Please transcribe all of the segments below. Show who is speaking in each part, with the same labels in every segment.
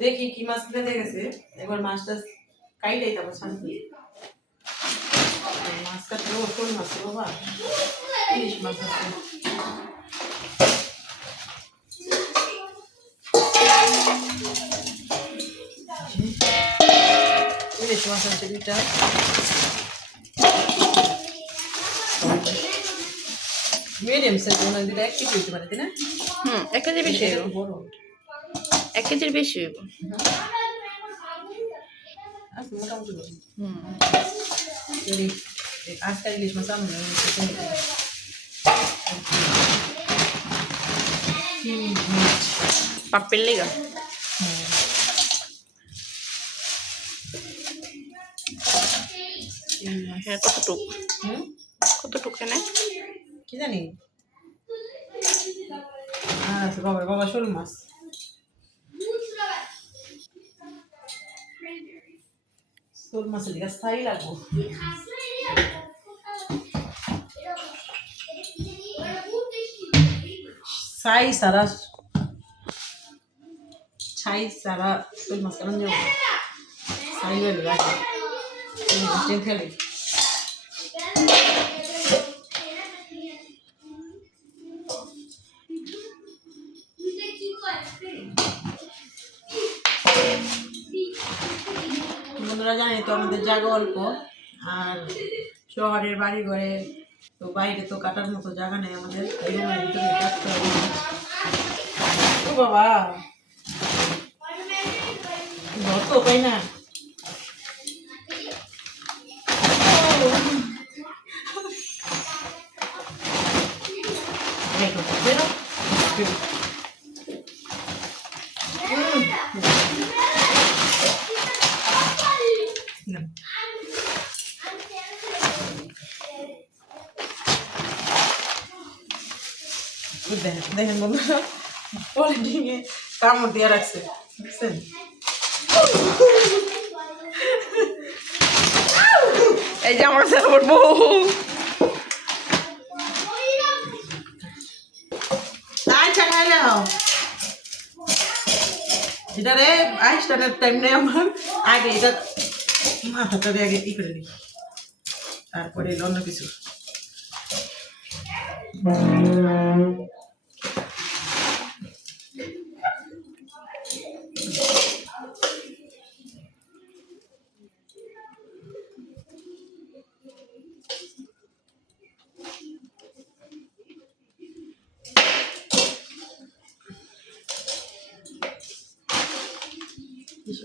Speaker 1: দেখি কি মাছ কিনে গেছে। একবার মাছটা কাইটাই তারপর শান্তি মাছ কাটলে কোন মাছ বাবা। ইলিশ মাছ আছে। ইলিশ মাছ আছে দুইটা। মিডিয়াম সাইজ মনে হয় দুইটা এক কেজি হইতে পারে তাই না?
Speaker 2: হুম এক কেজির বেশি
Speaker 1: বড়।
Speaker 2: এক কেজির বেশি হইব।
Speaker 1: আচ্ছা masam ni, kita ni.
Speaker 2: পাপ্পের লেগা। হ্যাঁ কতটুক? কতটুক এনে?
Speaker 1: কি জানি? si বাবা বাবা শোল মাছ। sorması biraz sayılar bu. Say sara. Çay জায়গা অল্প আর শহরের বাড়ি ঘরে তো বাইরে তো কাটার মতো জায়গা নেই আমাদের ও বাবা, ঘর তো না। দেখো, বেরো বেরো। হুম। এই দেখেন দেখেন বন্ধুরা। পলিটিংয়ে কামড় দিয়ে রাখছে। বুঝছেন
Speaker 2: এই যে আমার আমার বউ।
Speaker 1: এটা রে আইসটানের টাইম নেই আমার। আগে এটা মাথাটা আগে ই করে নিই। তারপরে অন্য কিছু।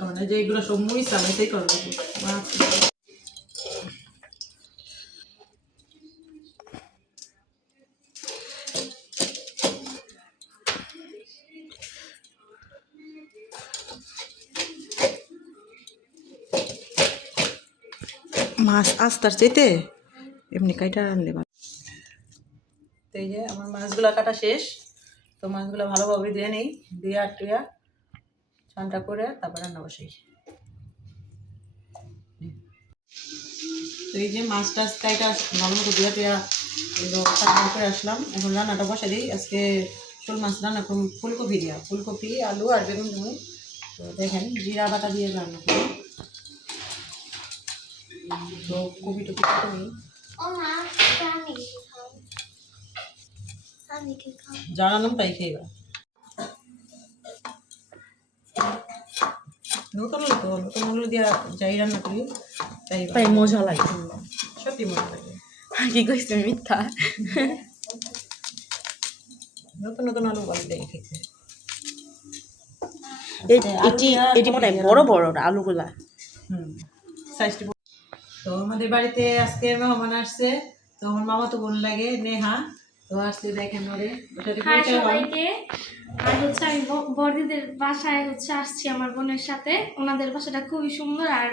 Speaker 1: মানে যে এগুলো সব মুই চালাইতেই করব। মাছ আস্তার চাইতে এমনি কাইটা আনলে তো এই যে আমার মাছগুলো কাটা শেষ, তো মাছগুলো ভালোভাবে দিয়ে নেই দিয়ে আর ঠান্ডা করে তারপর রান্না বসাই। তো এই যে মাছ টাছ কাইটা ভালো মতো দিয়ে টুয়া রান্না করে আসলাম। এখন রান্নাটা বসে দিই। আজকে শোল মাছ রান্না করুন ফুলকপি দিয়া। ফুলকপি আলু আর বেগুন দেবো তো দেখেন জিরা বাটা দিয়ে রান্না করি। তো কপি টপি কাটে জানালাম তাই খেয়ে নতুন হলো তো নতুন হলো দিয়া যাই রান্না করি তাই
Speaker 2: তাই মজা লাগে।
Speaker 1: সত্যি মজা লাগে।
Speaker 2: কি কইছে মিথ্যা?
Speaker 1: নতুন নতুন আলু খেতে।
Speaker 2: এটি এটি মনে হয় বড় বড় আলুগুলা?
Speaker 1: হুম সাইজটি তো আমাদের বাড়িতে আজকে মেহমান আসছে। তো আমার মামা তো বোন লাগে নেহা। তো আসছে দেখেন ওরে।
Speaker 3: সবাইকে। আর হচ্ছে আমি বর্দিদের বাসায় হচ্ছে আসছি আমার বোনের সাথে। ওনাদের বাসাটা খুবই সুন্দর আর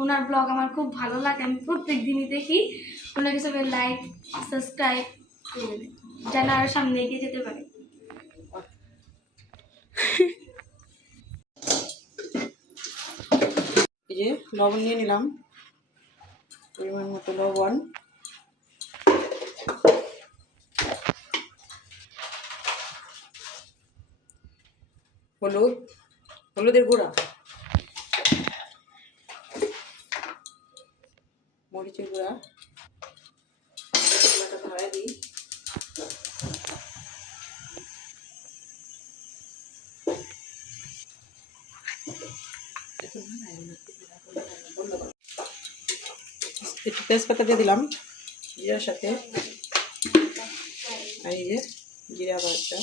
Speaker 3: ওনার ব্লগ আমার খুব ভালো লাগে। আমি প্রত্যেক দিনই দেখি। ওনাকে সবাই লাইক সাবস্ক্রাইব করে যেন আরও সামনে এগিয়ে যেতে পারে।
Speaker 1: লবণ নিয়ে নিলাম। পরিমাণ মতো লবণ। হলুদ, হলুদের গুঁড়া। মরিচের গুঁড়া। একটু তেজপাতা দিয়ে দিলাম জিরার সাথে। এই যে জিরা বাটা।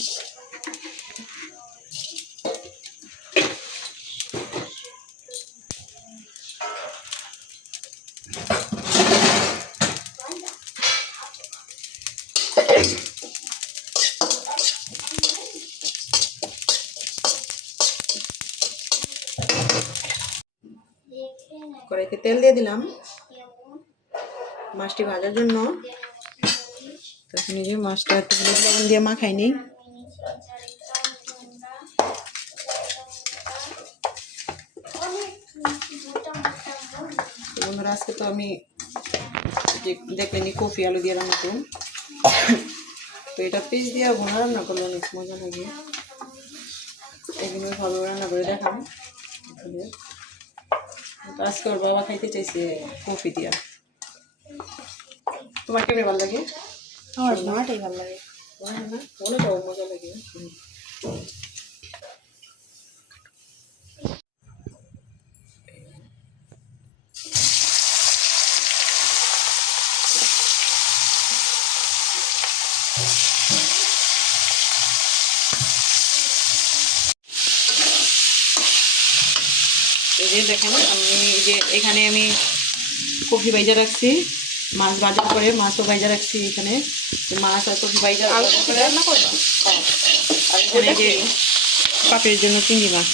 Speaker 1: কড়াইতে তেল দিয়ে দিলাম। মাছটি ভাজার জন্য। যে মাছটা লবণ দিয়ে মাখাই বন্ধুরা আজকে তো আমি দেখলেনি কফি আলু দিয়ে রান্না করুন তো এটা পিস দিয়ে ভোনা রান্না করলে অনেক মজা লাগে। এগুলো ভালো রান্না করে দেখাম। তো আজকে ওর বাবা খাইতে চাইছে কফি দিয়া। তোমার কেমন ভালো লাগে?
Speaker 2: আমার মাটাই ভালো লাগে।
Speaker 1: হয় না? তো মজা লাগে। দেখেন। আমি যে এখানে আমি কফি বাইজা রাখছি মাছ বাজার করে মাছও বাইজা রাখছি এখানে। মাছ আর কফি করব? আর এখানে যে পাপের জন্য চিংড়ি মাছ।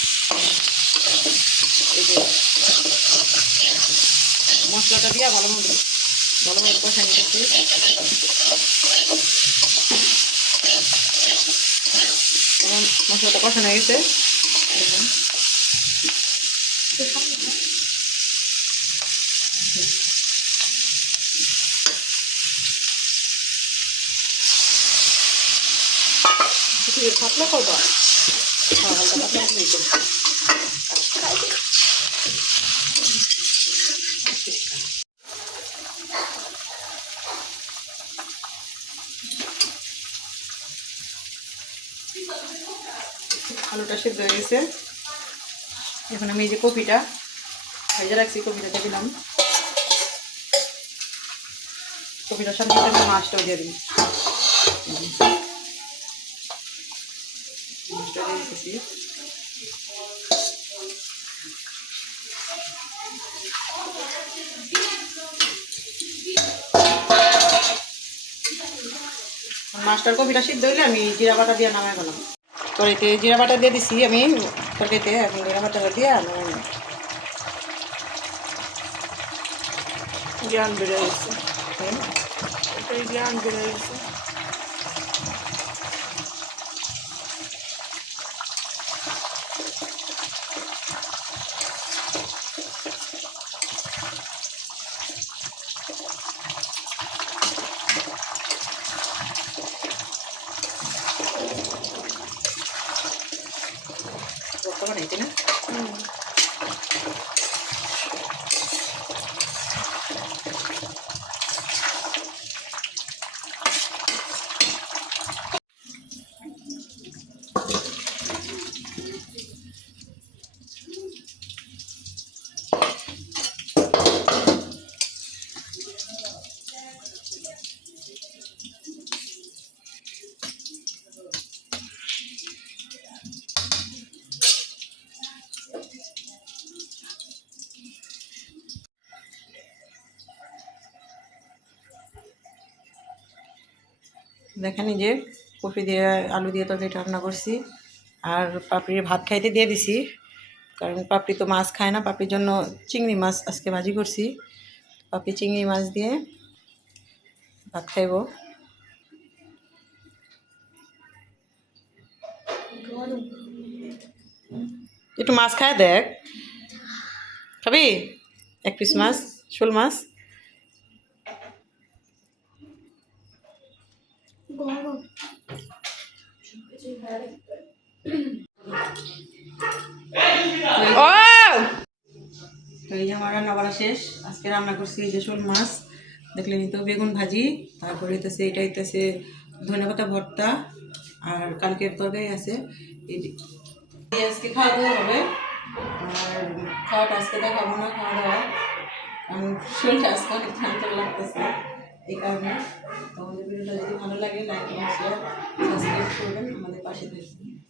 Speaker 1: মশলাটা দিয়া ভালো মতো ভালোভাবে কষা নিতেছি। মশলাটা কষানো হয়ে গেছে। দেখুন একটু পাতলা করবা হালকা। আলুটা সেদ্ধ হয়ে গেছে এখন আমি এই যে কপিটা ভেজে রাখছি কপিটা দিলাম কপিটার সাথে সাথে মাছটাও দিয়ে দিই দিয়ে দিতেছি কপিটা সিদ্ধ হইলে আমি জিরা বাটা দিয়ে নামাই গেলাম তরকারিতে জিরা বাটা দিয়ে দিছি, আমি তরকারিতে এখন জিরা বাটা দিয়ে নামাই।
Speaker 2: জ্ঞান বেড়ে গেছে। জ্ঞান বেড়ে গেছে
Speaker 1: বর্তমানে এই না দেখেন যে কপি দিয়ে, আলু দিয়ে তরকারিটা রান্না করছি। আর পাপড়ির ভাত খাইতে দিয়ে দিছি। কারণ পাপড়ি তো মাছ খায় না, পাপড়ির জন্য চিংড়ি মাছ আজকে ভাজি করছি। পাপড়ি, চিংড়ি মাছ দিয়ে ভাত খাইব। একটু মাছ খায় দেখ। খাবি? এক পিস মাছ, শোল মাছ।
Speaker 3: গরম ও আমার
Speaker 1: রান্না বাড়া শেষ। আজকে রান্না করছি যে শোল মাছ, দেখলেন তো বেগুন ভাজি, তারপরে হইতেছে এটা হইতেছে ধনে পাতা ভর্তা, আর কালকের তরকারি আছে। আজকে খাওয়া দাওয়া হবে। আর খাওয়াটা আজকে দেখাবো না, খাওয়া দাওয়া। কারণ শরীরটা আজকে অনেক ঠান্ডা লাগতেছে। এই কারণে আমাদের ভিডিওটা যদি ভালো লাগে লাইক এবং শেয়ার সাবস্ক্রাইব করবেন আমাদের পাশে থাকবেন।